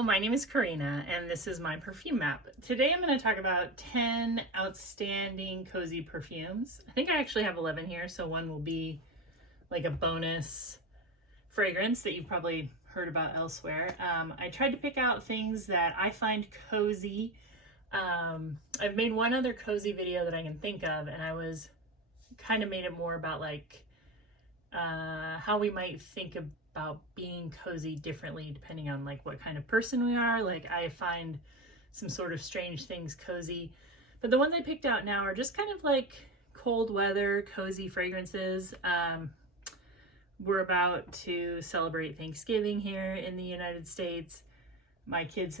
Hello, my name is Karina and this is my perfume map. Today I'm going to talk about 10 outstanding cozy perfumes. I think I actually have 11 here, so one will be like a bonus fragrance that you've probably heard about elsewhere. I tried to pick out things that I find cozy. I've made one other cozy video that I can think of, and I was kind of made it more about like how we might think about being cozy differently depending on like what kind of person we are. Like I find some sort of strange things cozy, but the ones I picked out now are just kind of like cold weather cozy fragrances. We're about to celebrate Thanksgiving here in the United States. My kids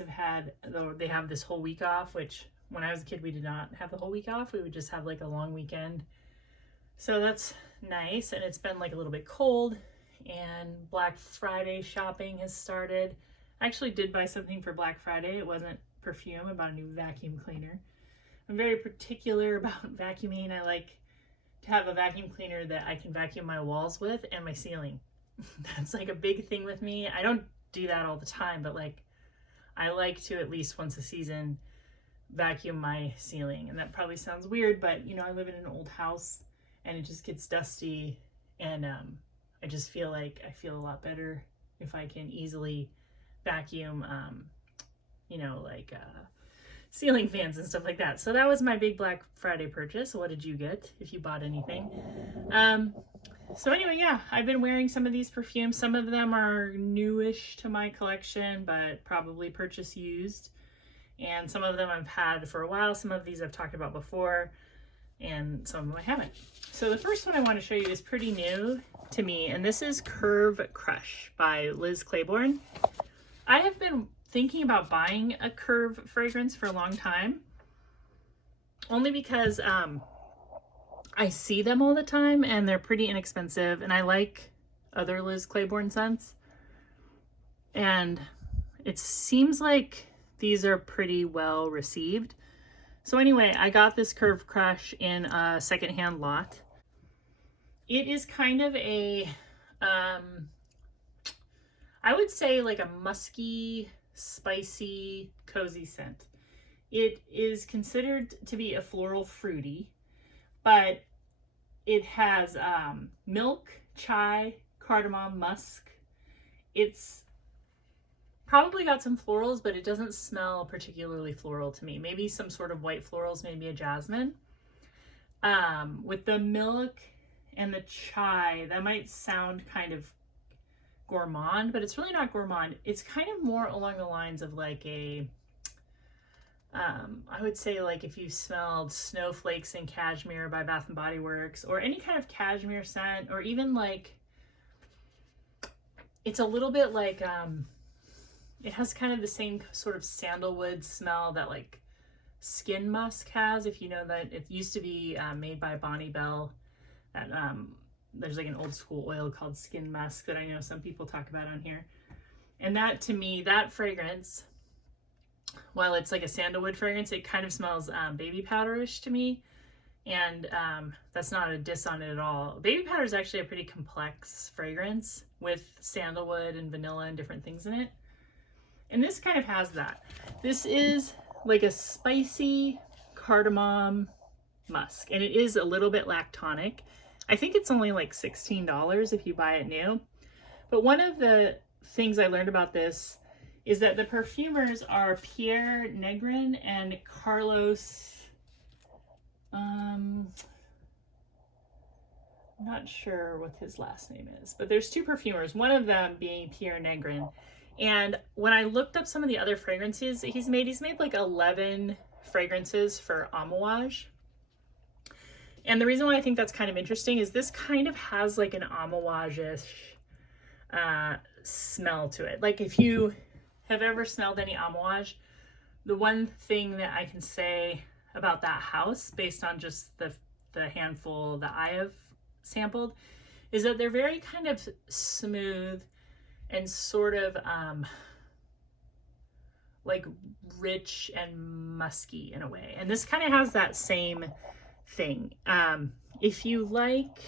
they have this whole week off, which when I was a kid we did not have the whole week off. We would just have like a long weekend, so that's nice. And it's been like a little bit cold, and Black Friday shopping has started. I actually did buy something for Black Friday. It wasn't perfume. I bought a new vacuum cleaner. I'm very particular about vacuuming. I like to have a vacuum cleaner that I can vacuum my walls with and my ceiling. That's like a big thing with me. I don't do that all the time, but like I like to at least once a season vacuum my ceiling. And that probably sounds weird, but you know, I live in an old house and it just gets dusty, and I just feel like I feel a lot better if I can easily vacuum, ceiling fans and stuff like that. So that was my big Black Friday purchase. What did you get if you bought anything? So anyway, yeah, I've been wearing some of these perfumes. Some of them are newish to my collection, but probably purchase used. And some of them I've had for a while. Some of these I've talked about before, and some of them I haven't. So the first one I want to show you is pretty new to me, and this is Curve Crush by Liz Claiborne. I have been thinking about buying a Curve fragrance for a long time, only because I see them all the time and they're pretty inexpensive, and I like other Liz Claiborne scents, and it seems like these are pretty well received. So anyway, I got this Curve Crush in a secondhand lot. It is kind of a, I would say like a musky, spicy, cozy scent. It is considered to be a floral fruity, but it has milk, chai, cardamom, musk. It's probably got some florals, but it doesn't smell particularly floral to me. Maybe some sort of white florals, maybe a jasmine. With the milk and the chai, that might sound kind of gourmand, but it's really not gourmand. It's kind of more along the lines of like a, I would say like if you smelled Snowflakes and Cashmere by Bath and Body Works, or any kind of cashmere scent, or even like, it's a little bit like, it has kind of the same sort of sandalwood smell that like Skin Musk has, if you know that. It used to be made by Bonnie Bell. That there's like an old school oil called Skin Musk that I know some people talk about on here. And that, to me, that fragrance, while it's like a sandalwood fragrance, it kind of smells baby powderish to me. And that's not a diss on it at all. Baby powder is actually a pretty complex fragrance with sandalwood and vanilla and different things in it. And this kind of has that. This is like a spicy cardamom musk, and it is a little bit lactonic. I think it's only like $16 if you buy it new. But one of the things I learned about this is that the perfumers are Pierre Negrin and Carlos, I'm not sure what his last name is, but there's two perfumers, one of them being Pierre Negrin. And when I looked up some of the other fragrances he's made like 11 fragrances for Amouage. And the reason why I think that's kind of interesting is this kind of has like an Amouage-ish smell to it. Like if you have ever smelled any Amouage, the one thing that I can say about that house, based on just the handful that I have sampled, is that they're very kind of smooth and sort of like rich and musky in a way. And this kind of has that same thing. If you like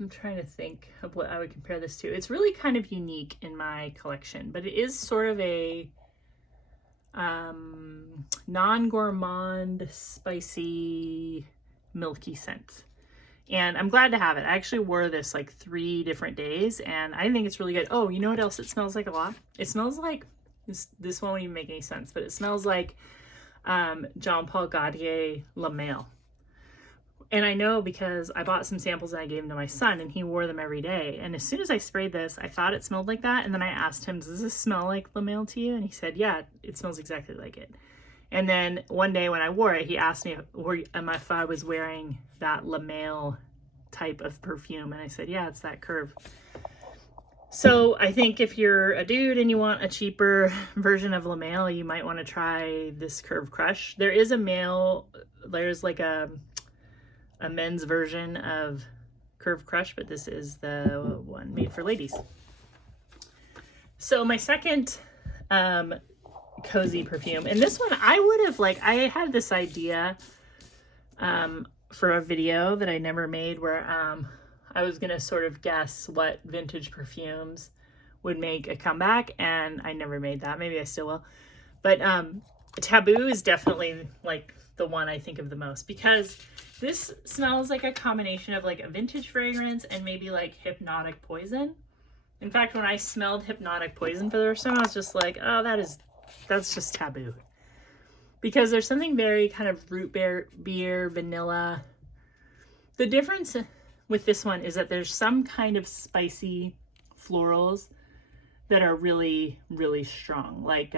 I'm trying to think of what I would compare this to. It's really kind of unique in my collection, but it is sort of a non-gourmand, spicy, milky scent. And I'm glad to have it. I actually wore this like 3 different days, and I think it's really good. Oh, you know what else it smells like a lot? It smells like, this won't even make any sense, but it smells like Jean Paul Gaultier La Male. And I know because I bought some samples and I gave them to my son, and he wore them every day. And as soon as I sprayed this, I thought it smelled like that. And then I asked him, does this smell like La Male to you? And he said, yeah, it smells exactly like it. And then one day when I wore it, he asked me if I was wearing that La Male type of perfume. And I said, yeah, it's that curve. So I think if you're a dude and you want a cheaper version of La Male, you might want to try this Curve Crush. There is a male, there's like a men's version of Curve Crush, but this is the one made for ladies. So my second cozy perfume, and this one I would have I had this idea for a video that I never made where I was gonna sort of guess what vintage perfumes would make a comeback, and I never made that. Maybe I still will. But Taboo is definitely like the one I think of the most, because this smells like a combination of like a vintage fragrance and maybe like Hypnotic Poison. In fact, when I smelled Hypnotic Poison for the first time, I was just like, oh, that's just Taboo. Because there's something very kind of root beer, vanilla. The difference with this one is that there's some kind of spicy florals that are really, really strong. Like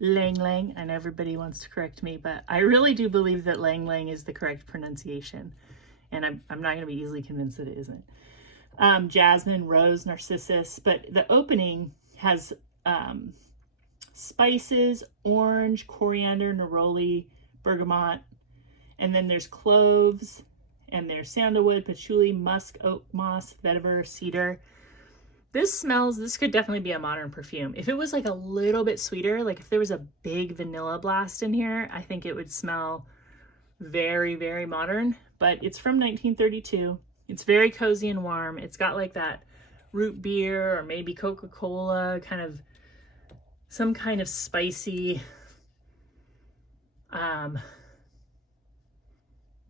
Lang Lang, and everybody wants to correct me, but I really do believe that Lang Lang is the correct pronunciation, and I'm not going to be easily convinced that it isn't. Jasmine, Rose, Narcissus, but the opening has spices, orange, coriander, neroli, bergamot, and then there's cloves, and there's sandalwood, patchouli, musk, oak moss, vetiver, cedar. This could definitely be a modern perfume. If it was like a little bit sweeter, like if there was a big vanilla blast in here, I think it would smell very, very modern. But it's from 1932. It's very cozy and warm. It's got like that root beer or maybe Coca-Cola, kind of some kind of spicy,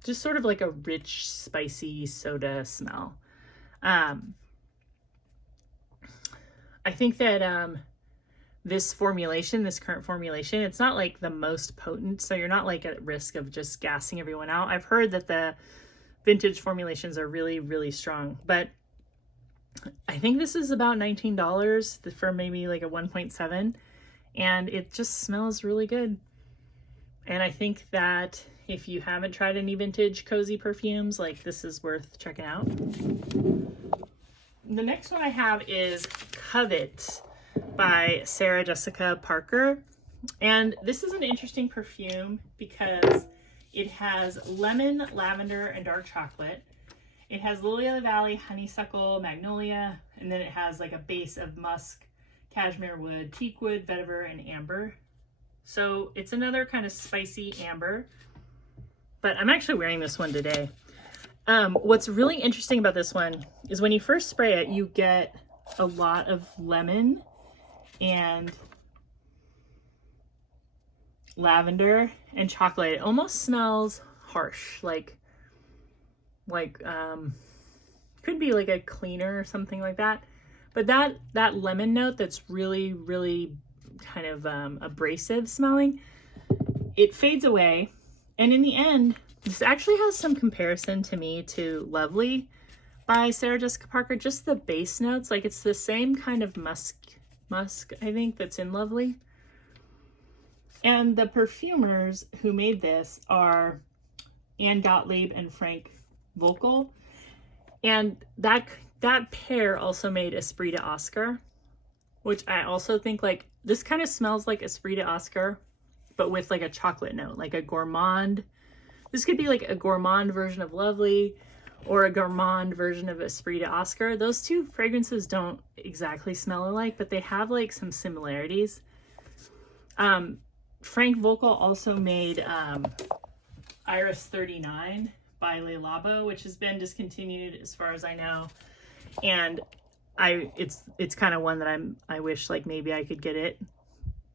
just sort of like a rich, spicy soda smell. I think that this current formulation, it's not like the most potent, so you're not like at risk of just gassing everyone out. I've heard that the vintage formulations are really, really strong, but I think this is about $19 for maybe like a 1.7, and it just smells really good. And I think that if you haven't tried any vintage cozy perfumes, like this is worth checking out. The next one I have is Covet by Sarah Jessica Parker. And this is an interesting perfume because it has lemon, lavender, and dark chocolate. It has lily of the valley, honeysuckle, magnolia, and then it has like a base of musk, cashmere wood, teak wood, vetiver, and amber. So it's another kind of spicy amber, but I'm actually wearing this one today. What's really interesting about this one is when you first spray it, you get a lot of lemon and lavender and chocolate. It almost smells harsh, like could be like a cleaner or something like that. But that lemon note that's really, really kind of abrasive smelling, it fades away. And in the end, this actually has some comparison to me to Lovely by Sarah Jessica Parker. Just the base notes, like it's the same kind of musk, I think, that's in Lovely. And the perfumers who made this are Anne Gottlieb and Frank Volkel. And that pair also made Esprit de Oscar, which I also think like, this kind of smells like Esprit de Oscar, but with like a chocolate note, like a gourmand. This could be like a gourmand version of Lovely or a gourmand version of Esprit de Oscar. Those two fragrances don't exactly smell alike, but they have like some similarities. Frank Volkel also made Iris 39 by Le Labo, which has been discontinued as far as I know. And it's kind of one that I wish like maybe I could get it.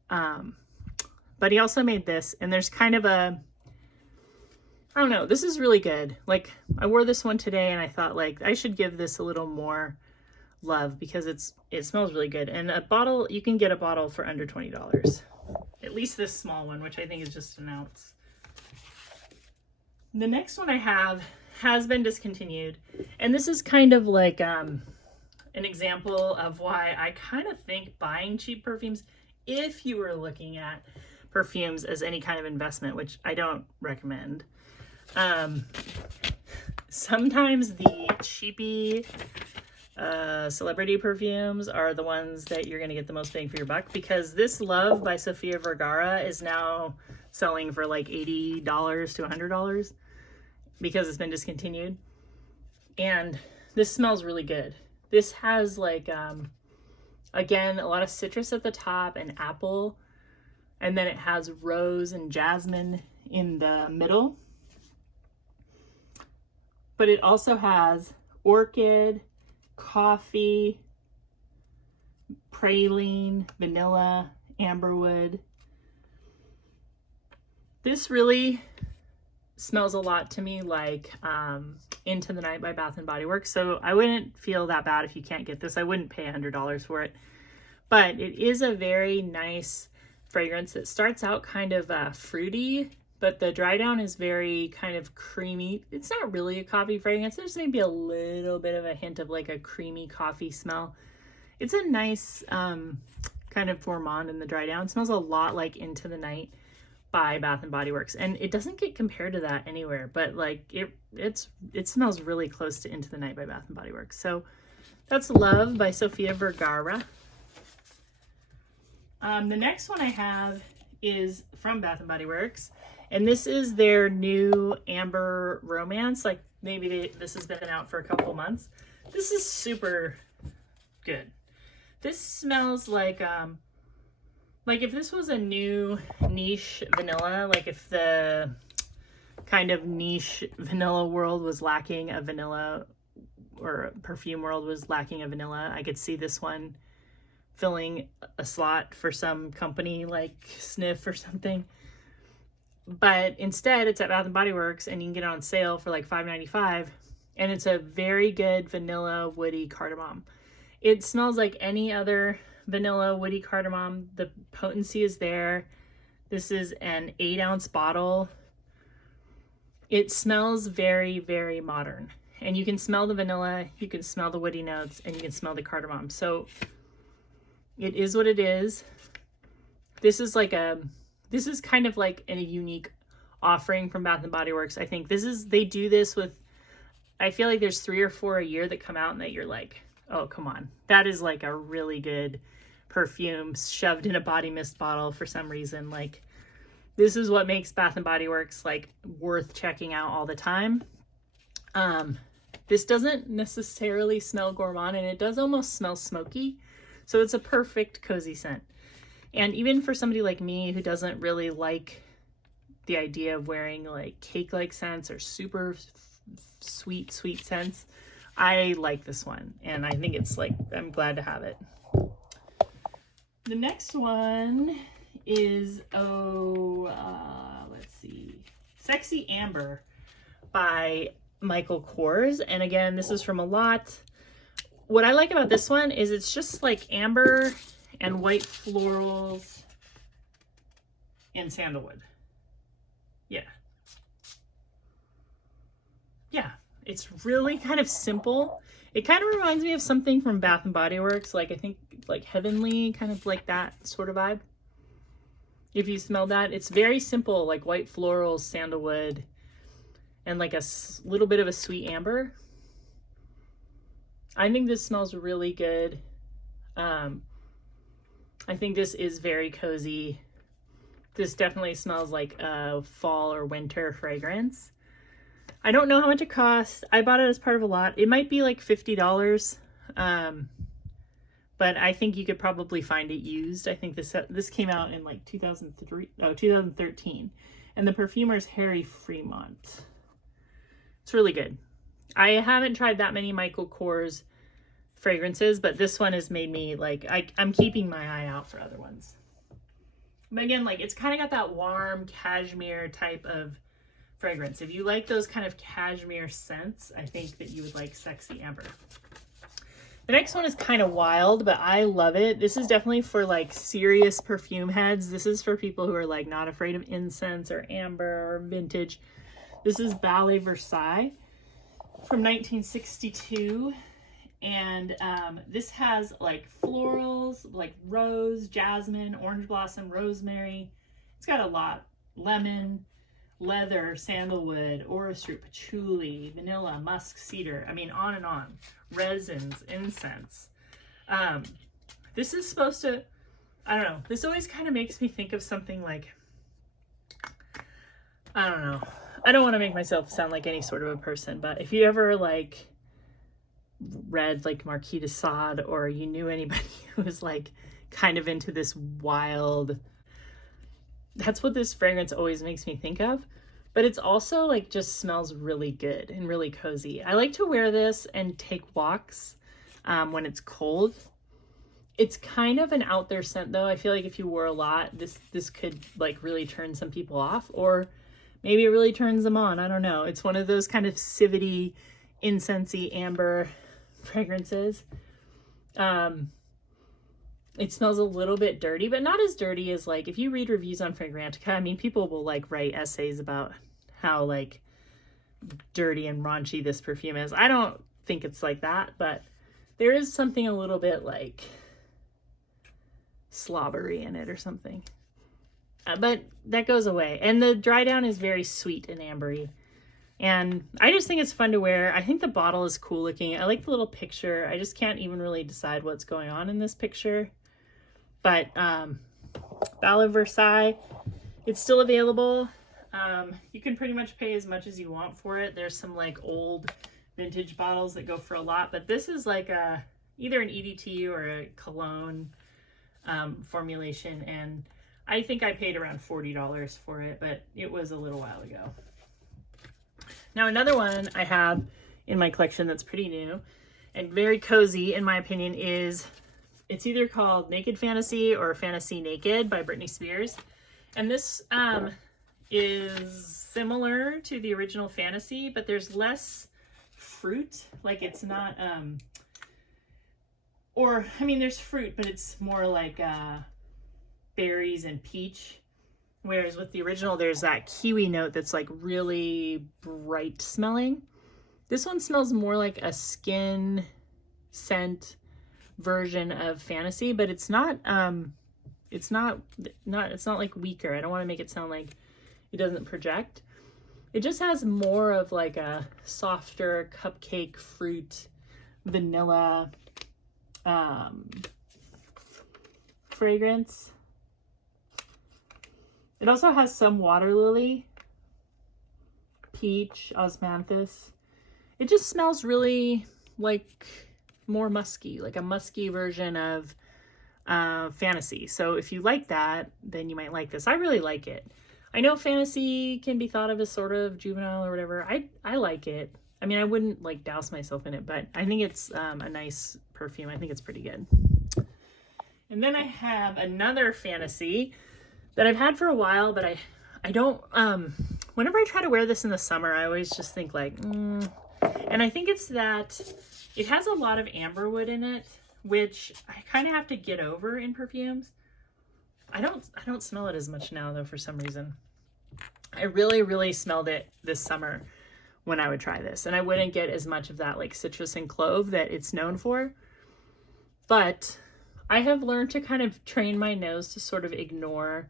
But he also made this, and there's kind of a, I don't know, this is really good. Like I wore this one today and I thought like I should give this a little more love because it smells really good. And a bottle, you can get a bottle for under $20. At least this small one, which I think is just an ounce. The next one I have has been discontinued, and this is kind of like an example of why I kind of think buying cheap perfumes, if you were looking at perfumes as any kind of investment, which I don't recommend. Sometimes the cheapy celebrity perfumes are the ones that you're going to get the most bang for your buck, because this Love by Sophia Vergara is now selling for like $80 to $100 because it's been discontinued. And this smells really good. This has like, again, a lot of citrus at the top and apple. And then it has rose and jasmine in the middle. But it also has orchid, coffee, praline, vanilla, amberwood. This really smells a lot to me like Into the Night by Bath & Body Works. So I wouldn't feel that bad if you can't get this. I wouldn't pay $100 for it. But it is a very nice fragrance that starts out kind of fruity, but the dry down is very kind of creamy. It's not really a coffee fragrance. There's maybe a little bit of a hint of like a creamy coffee smell. It's a nice kind of gourmand in the dry down. It smells a lot like Into the Night by Bath & Body Works, and it doesn't get compared to that anywhere, but like it smells really close to Into the Night by Bath & Body Works. So that's Love by Sophia Vergara. The next one I have is from Bath & Body Works, and this is their new Amber Romance. Like maybe this has been out for a couple months. This is super good. This smells like if this was a new niche vanilla, like if the kind of niche vanilla world was lacking a vanilla, or perfume world was lacking a vanilla, I could see this one filling a slot for some company like Sniff or something. But instead it's at Bath & Body Works, and you can get it on sale for like $5.95, and it's a very good vanilla woody cardamom. It smells like any other vanilla woody cardamom. The potency is there. This is an 8-ounce bottle. It smells very, very modern, and you can smell the vanilla, you can smell the woody notes, and you can smell the cardamom. So it is what it is. This is kind of like a unique offering from Bath & Body Works. I think they do this with, I feel like there's 3 or 4 a year that come out and that you're like, oh, come on. That is like a really good perfume shoved in a body mist bottle for some reason. Like, this is what makes Bath & Body Works like worth checking out all the time. This doesn't necessarily smell gourmand, and it does almost smell smoky. So it's a perfect cozy scent. And even for somebody like me who doesn't really like the idea of wearing like cake-like scents or super sweet scents, I like this one. And I think it's like, I'm glad to have it. The next one is, let's see, Sexy Amber by Michael Kors. And again, this is from a lot. What I like about this one is it's just like amber and white florals and sandalwood. Yeah, it's really kind of simple. It kind of reminds me of something from Bath & Body Works, like I think like Heavenly, kind of like that sort of vibe. If you smell that, it's very simple, like white florals, sandalwood, and like a little bit of a sweet amber. I think this smells really good. I think this is very cozy. This definitely smells like a fall or winter fragrance. I don't know how much it costs. I bought it as part of a lot. It might be like $50. But I think you could probably find it used. I think this came out in like 2013. And the perfumer is Harry Fremont. It's really good. I haven't tried that many Michael Kors fragrances, but this one has made me like, I'm keeping my eye out for other ones. But again, like it's kind of got that warm cashmere type of fragrance. If you like those kind of cashmere scents, I think that you would like Sexy Amber. The next one is kind of wild, but I love it. This is definitely for like serious perfume heads. This is for people who are like not afraid of incense or amber or vintage. This is Bal A Versailles from 1962. And this has like florals, like rose, jasmine, orange blossom, rosemary. It's got a lot. Lemon, leather, sandalwood, orris root, patchouli, vanilla, musk, cedar. I mean, on and on. Resins, incense. This is supposed to, I don't know. This always kind of makes me think of something like, I don't know. I don't want to make myself sound like any sort of a person, but if you ever like read like Marquis de Sade, or you knew anybody who was like kind of into this wild, that's what this fragrance always makes me think of. But it's also like just smells really good and really cozy. I like to wear this and take walks when it's cold. It's kind of an out there scent though. I feel like if you wore a lot, this could like really turn some people off, or maybe it really turns them on. I don't know. It's one of those kind of civety, incensey, amber fragrances. It smells a little bit dirty, but not as dirty as like, if you read reviews on Fragrantica, I mean, people will like write essays about how like dirty and raunchy this perfume is. I don't think it's like that, but there is something a little bit like slobbery in it or something. But that goes away. And the dry down is very sweet and ambery. And I just think it's fun to wear. I think the bottle is cool looking. I like the little picture. I just can't even really decide what's going on in this picture. But Bal A Versailles, it's still available. You can pretty much pay as much as you want for it. There's some like old vintage bottles that go for a lot, but this is like either an EDT or a cologne formulation, and I think I paid around $40 for it, but it was a little while ago. Now another one I have in my collection that's pretty new and very cozy in my opinion is, it's either called Naked Fantasy or Fantasy Naked by Britney Spears. And this is similar to the original Fantasy, but there's less fruit. Like it's not, or I mean there's fruit, but it's more like berries and peach. Whereas with the original, there's that kiwi note that's like really bright smelling. This one smells more like a skin scent version of Fantasy, but it's not like weaker. I don't want to make it sound like it doesn't project. It just has more of like a softer cupcake fruit, vanilla fragrance. It also has some water lily, peach, osmanthus. It just smells really like more musky, like a musky version of Fantasy. So if you like that, then you might like this. I really like it. I know Fantasy can be thought of as sort of juvenile or whatever. I like it. I mean, I wouldn't like douse myself in it, but I think it's a nice perfume. I think it's pretty good. And then I have another Fantasy that I've had for a while, but I don't, whenever I try to wear this in the summer, I always just think like, and I think it's that it has a lot of amberwood in it, which I kind of have to get over in perfumes. I don't smell it as much now though, for some reason. I really smelled it this summer when I would try this, and I wouldn't get as much of that like citrus and clove that it's known for. But I have learned to kind of train my nose to sort of ignore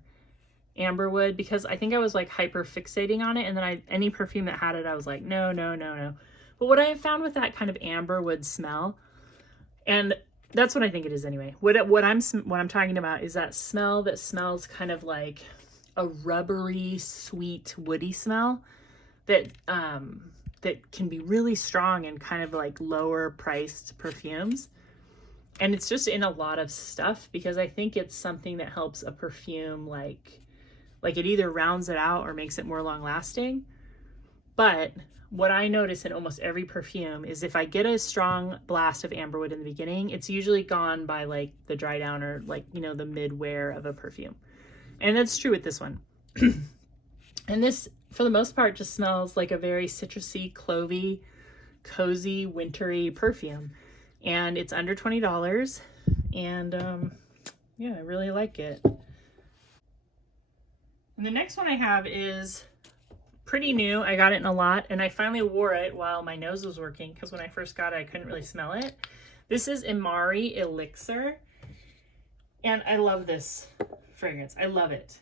amberwood, because I think I was like hyper fixating on it, and then any perfume that had it, I was like, no. But what I have found with that kind of amberwood smell, and that's what I think it is anyway. What I'm talking about is that smell that smells kind of like a rubbery, sweet, woody smell that that can be really strong in kind of like lower priced perfumes. And it's just in a lot of stuff, because I think it's something that helps a perfume like it either rounds it out or makes it more long lasting. But what I notice in almost every perfume is if I get a strong blast of amberwood in the beginning, it's usually gone by like the dry down or like, you know, the mid wear of a perfume. And that's true with this one. And this, for the most part, just smells like a very citrusy, clovey, cozy, wintry perfume. And it's under $20. And yeah, I really like it. And the next one I have is pretty new. I got it in a lot, and I finally wore it while my nose was working, because when I first got it, I couldn't really smell it. This is Imari Elixir, and I love this fragrance. I love it.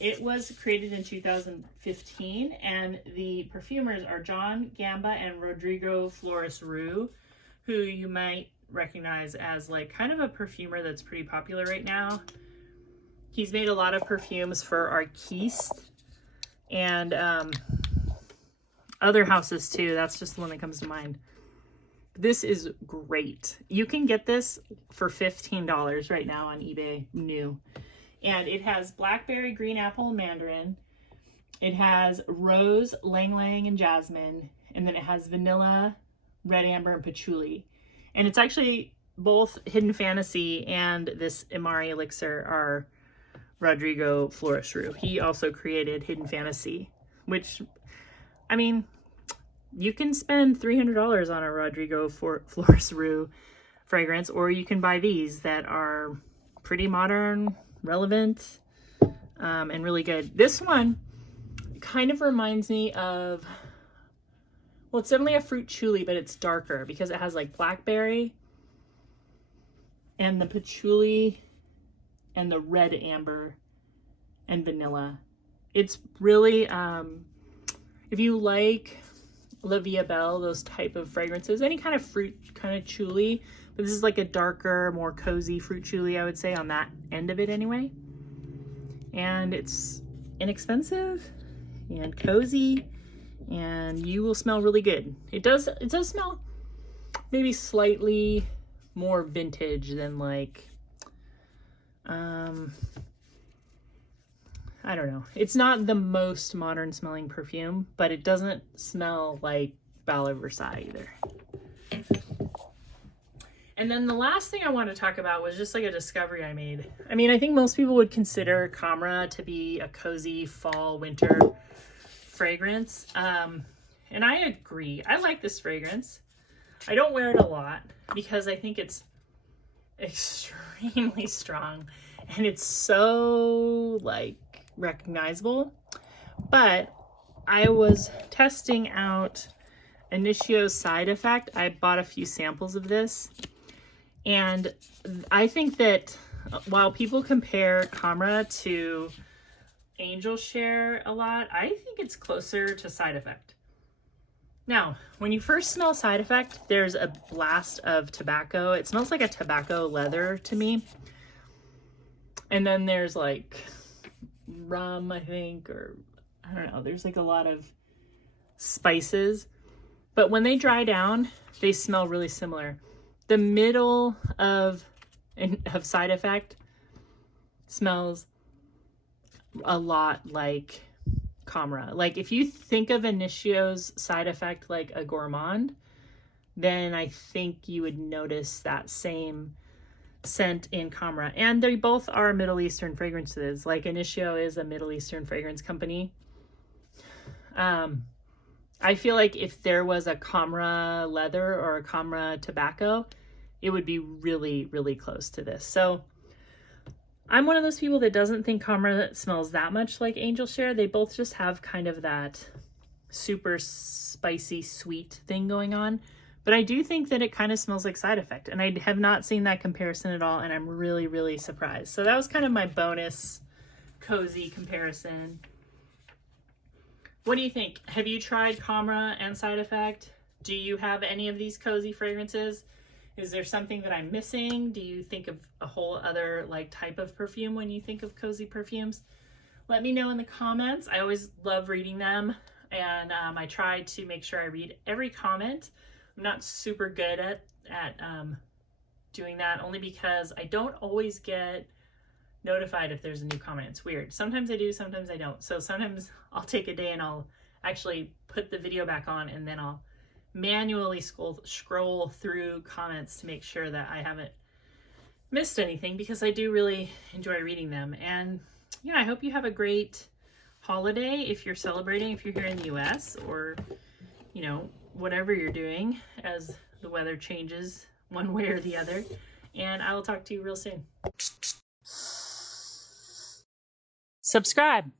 It was created in 2015, and the perfumers are John Gamba and Rodrigo Flores Rue, who you might recognize as like kind of a perfumer that's pretty popular right now. He's made a lot of perfumes for Arquiste and other houses too. That's just the one that comes to mind. This is great. You can get this for $15 right now on eBay, new. And it has blackberry, green apple, and mandarin. It has rose, lang lang, and jasmine. And then it has vanilla, red amber, and patchouli. And it's actually both Hidden Fantasy and this Imari Elixir are Rodrigo Flores Rue. He also created Hidden Fantasy, which, I mean, you can spend $300 on a Rodrigo Flores Rue fragrance, or you can buy these that are pretty modern, relevant, and really good. This one kind of reminds me of, well, it's definitely a fruit chuli, but it's darker because it has like blackberry and the patchouli and the red amber and vanilla. It's really, if you like La Vie Belle, those type of fragrances, any kind of fruit, kind of chuli, but this is like a darker, more cozy fruit chuli, I would say, on that end of it anyway. And it's inexpensive and cozy, and you will smell really good. It does smell maybe slightly more vintage than like, I don't know. It's not the most modern smelling perfume, but it doesn't smell like Bal A Versailles either. And then the last thing I want to talk about was just like a discovery I made. I mean, I think most people would consider Khamrah to be a cozy fall, winter fragrance. And I agree. I like this fragrance. I don't wear it a lot because I think it's extremely strong and it's so like recognizable. But I was testing out Initio's Side Effect. I bought a few samples of this, and I think that while people compare Khamrah to Angel Share a lot, I think it's closer to Side Effect. Now, when you first smell Side Effect, there's a blast of tobacco. It smells like a tobacco leather to me. And then there's like rum, I think, or I don't know. There's like a lot of spices. But when they dry down, they smell really similar. The middle of Side Effect smells a lot like Khamrah. Like if you think of Initio's Side Effect like a gourmand, then I think you would notice that same scent in Khamrah. And they both are Middle Eastern fragrances. Like Initio is a Middle Eastern fragrance company. I feel like if there was a Khamrah leather or a Khamrah tobacco, it would be really, really close to this. So I'm one of those people that doesn't think Khamrah smells that much like Angel Share. They both just have kind of that super spicy, sweet thing going on. But I do think that it kind of smells like Side Effect. And I have not seen that comparison at all. And I'm really, really surprised. So that was kind of my bonus cozy comparison. What do you think? Have you tried Khamrah and Side Effect? Do you have any of these cozy fragrances? Is there something that I'm missing? Do you think of a whole other like type of perfume when you think of cozy perfumes? Let me know in the comments. I always love reading them, and I try to make sure I read every comment. I'm not super good at doing that, only because I don't always get notified if there's a new comment. It's weird. Sometimes I do, sometimes I don't. So sometimes I'll take a day and I'll actually put the video back on, and then I'll manually scroll through comments to make sure that I haven't missed anything, because I do really enjoy reading them. And yeah, I hope you have a great holiday if you're celebrating, if you're here in the US, or you know, whatever you're doing as the weather changes one way or the other. And I will talk to you real soon. Subscribe.